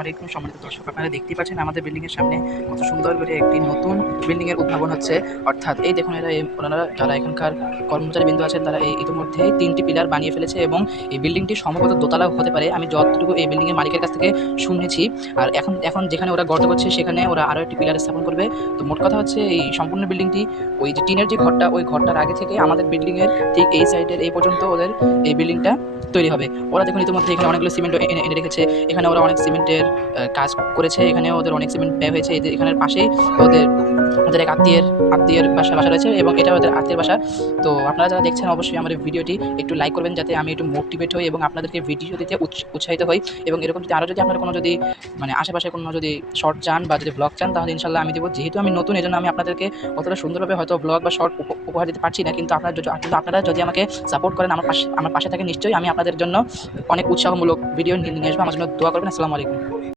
আলাইকুম সম্মানিত দর্শক, আপনারা দেখতেই পাচ্ছেন আমাদের বিল্ডিং এর সামনে কত সুন্দর করে একটি নতুন বিল্ডিং এর উদ্ভাবন হচ্ছে। অর্থাৎ এই দেখুন, ওনারা যারা এখানকার কর্মচারী বিন্দু আছেন তারা এই ইতিমধ্যেই 3টি পিলার বানিয়ে ফেলেছে এবং এই বিল্ডিংটি সম্ভবত দোতলা হতে পারে, আমি যতটুকু এই বিল্ডিং এর মালিকের কাছ থেকে শুনেছি। আর এখন এখন যেখানে ওরা গর্ত করছে সেখানে ওরা আরও একটি পিলার স্থাপন করবে। তো মোট কথা হচ্ছে এই সম্পূর্ণ বিল্ডিংটি ওই যে টিনের যে ঘরটা, ওই ঘরটার আগে থেকে আমাদের বিল্ডিং এর ঠিক এই সাইডের এই পর্যন্ত ওদের এই বিল্ডিংটা তৈরি হবে। ওরা দেখুন ইতিমধ্যে এখানে অনেকগুলো সিমেন্ট এনে রেখেছে। এখানে ওরা অনেক সিমেন্টের কাজ করেছে, এখানে ওদের অনেক সিমেন্ট ব্যয় হয়েছে। এখানের পাশেই ওদের ওদের এক আত্মীয়ের বাসা রয়েছে এবং এটা ওদের আত্মীয়ের বাসা। তো আপনারা যারা দেখছেন অবশ্যই আমার ভিডিওটি একটু লাইক করবেন, যাতে আমি একটু মোটিভেট হই এবং আপনাদেরকে ভিডিও দিতে উৎসাহিত হই। এবং এরকম যদি আরও যদি আপনারা কোনো যদি মানে আশেপাশে কোনো যদি শর্ট চান বা যদি ব্লগ চান, তাহলে ইনশাল্লাহ আমি দেবো। যেহেতু আমি নতুন, এই জন্য আমি আপনাদেরকে অতটা সুন্দরভাবে হয়তো ব্লগ বা শর্ট উপহার দিতে পারছি না, কিন্তু আপনারা যদি আমাকে সাপোর্ট করেন, আমার পাশে থাকেন, নিশ্চয়ই আমি আপনাদের জন্য অনেক উৎসাহমূলক ভিডিও নিয়ে আসবো। আমার জন্য দোয়া করবেন। আসসালামু আলাইকুম।